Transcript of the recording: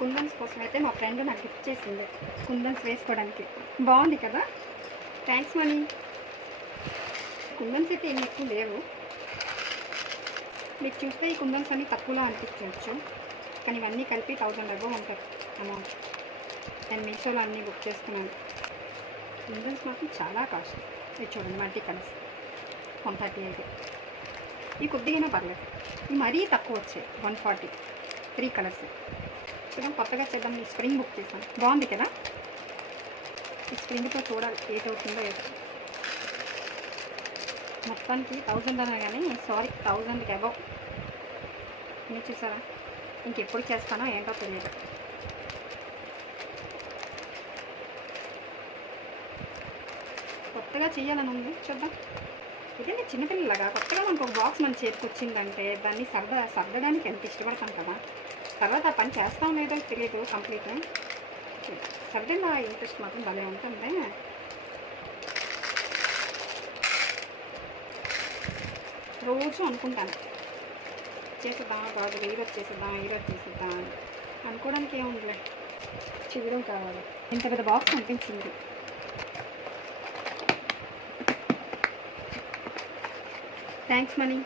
కుందన్స్ కోసం అయితే మా ఫ్రెండ్ నాకు గిఫ్ట్ చేసింది, కుందన్స్ వేసుకోవడానికి. బాగుంది కదా, థ్యాంక్స్ మనీ. కుందన్స్ అయితే ఏమి ఎక్కువ లేవు, మీకు చూస్తే ఈ కుందన్స్ అన్నీ తక్కువలో అనిపించవచ్చు, కానీ ఇవన్నీ కలిపి 1000 అబోవ్ ఉంటుంది అమౌంట్. నేను మీషోలో అన్నీ బుక్ చేసుకున్నాను. కుందన్స్ మాత్రం చాలా కాస్ట్. ఇది చూడండి, మల్టీ కలర్స్ 138. ఈ కొద్దిగానే పర్లేదు, ఈ మరీ తక్కువ వచ్చాయి 140. 3 కలర్స్. చూడండి, కొత్తగా చేద్దాం. ఈ స్ప్రింగ్ బుక్ చేశాను, బాగుంది కదా. ఈ స్ప్రింగ్తో చూడాలి ఏటవుతుందో ఏదో. మొత్తానికి 1000 అన్నా కానీ, సారీ 1000కి అబౌవ్. మీరు చూసారా, ఇంకెప్పుడు చేస్తానో ఏంటో తెలియదు. కొత్తగా చేయాలని ఉంది, చూద్దాం. ఇదే చిన్నపిల్లలాగా కొత్తగా మనకు ఒక బాక్స్ మన చేతికి వచ్చిందంటే దాన్ని సర్దడానికి ఎంత ఇష్టపడతాం కదా. తర్వాత పని చేస్తాం లేదో తెలియదు కంప్లీట్. సర్దిన ఇంట్రెస్ట్ మాత్రం భలే ఉంటుంది. రోజు అనుకుంటాను చేసేద్దాం, కాదు ఈరోజు చేసేద్దాం అనుకోవడానికి ఏముందిలే, చేయడం కావాలి. ఇంత పెద్ద బాక్స్ అనిపించింది. Thanks money.